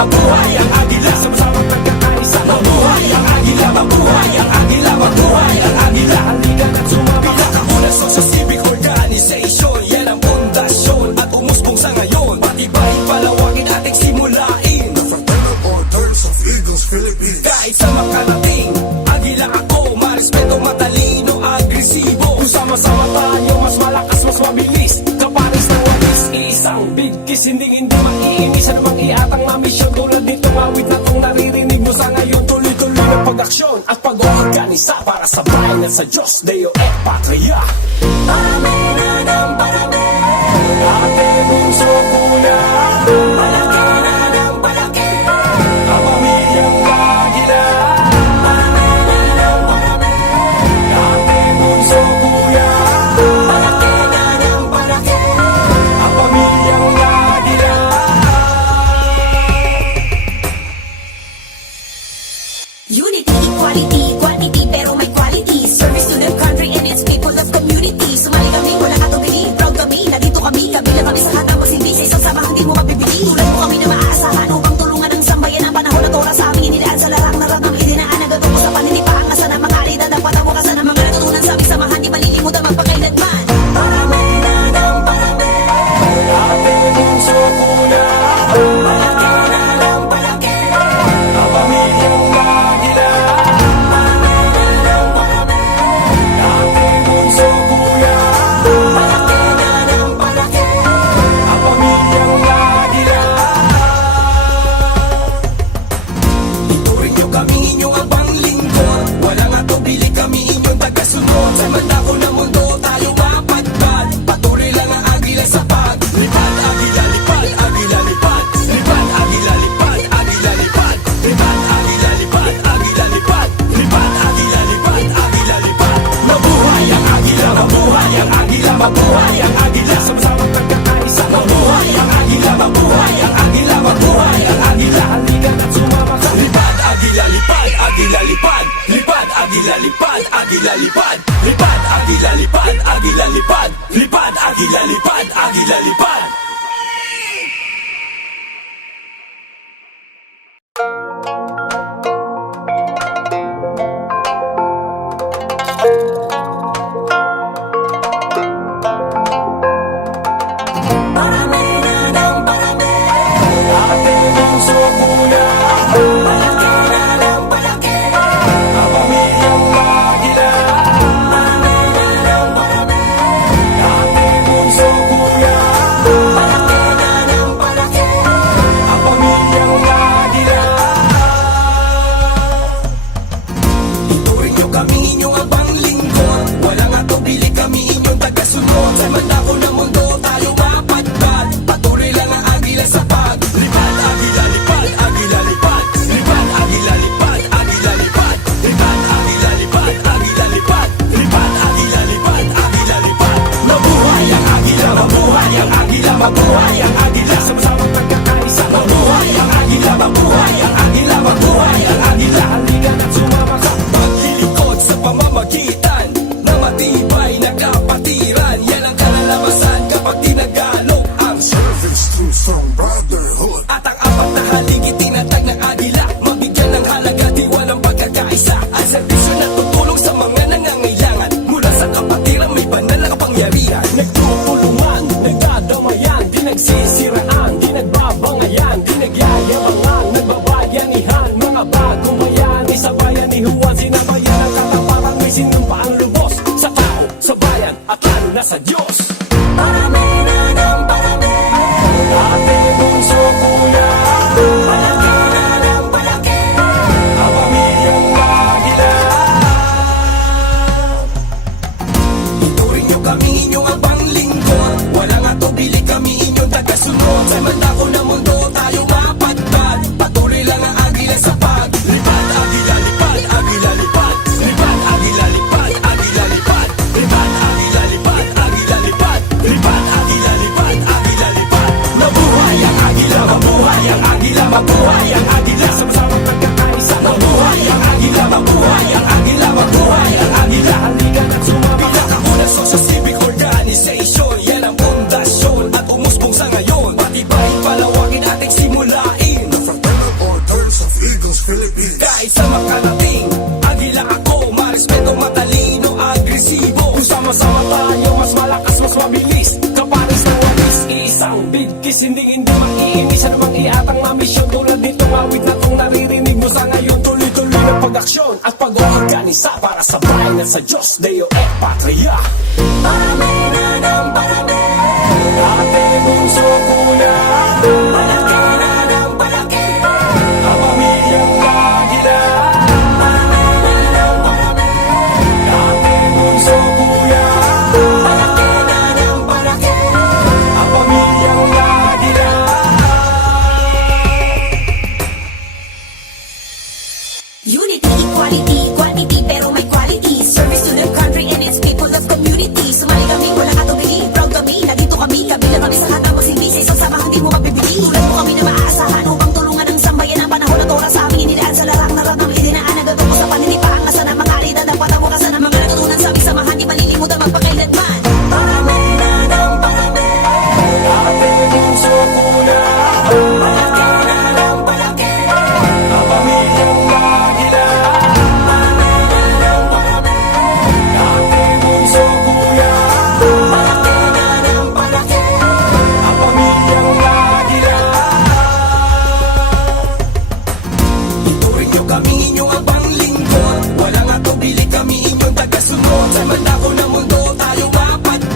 mabuhay ang ng pag-aksyon at pag-oorganisa para sa bayan at sa Diyos, Deo et Patria. Amen na ng Kalimutan magpaka karinderya Nagtutulungan, nagdadamayan Pinagsisiraan, di nagbabangayan Di nagyayamangan, nagbabayanihan Mga bagong bayani sa bayan ni Juan Sinabayan ang katapatan, may sinumpa ang lubos Sa tao, sa bayan, at lalo na sa Diyos. Parame na ng parame. At sa makarating Agila ako, marespeto, matalino, agresibo. Kung sama-sama tayo, mas malakas, mas mabilis. Kapares ng walis, iisang bigkis. Hindi hindi maiinis, ano mang iatang mamisyon Tulad nitong awit na tong naririnig mo sa ngayon. Tuloy-tuloy ng pag-aksyon at pag-organisa Para sa bayan at sa Diyos, Deo et Patria. Parame na ng parame Ate bunso kuya. Malaki pero may quality. Service to the